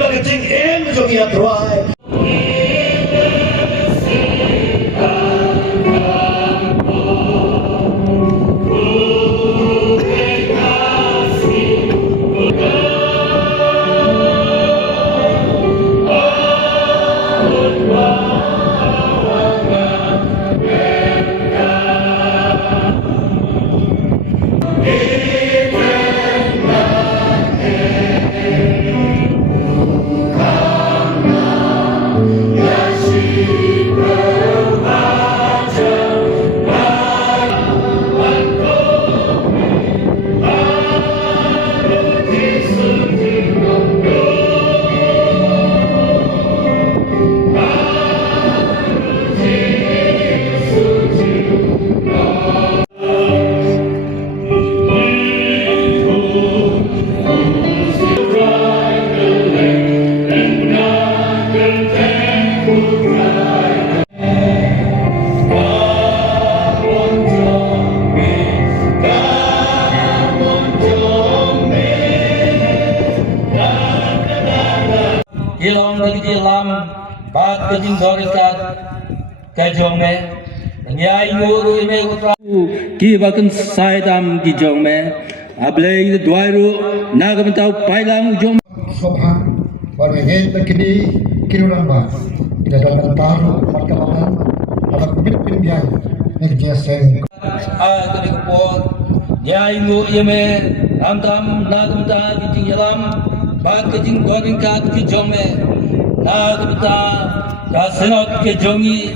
bagi cing em jong ya tuai. Ilong lagi lam bat kejing dorikat kajong me nyai nguru me utra ki bakan saidam ki jong me able dwairu nagam tau pailang jong Sobha baru ingin terkini kiruran bah tidak dalam taruh perkembangan ada kubit pindian energi seng kali kupon nyai nguru me am nagam ta kejing yalam bat kejing dorikat ki jong me nagam ta kasenot ke jongi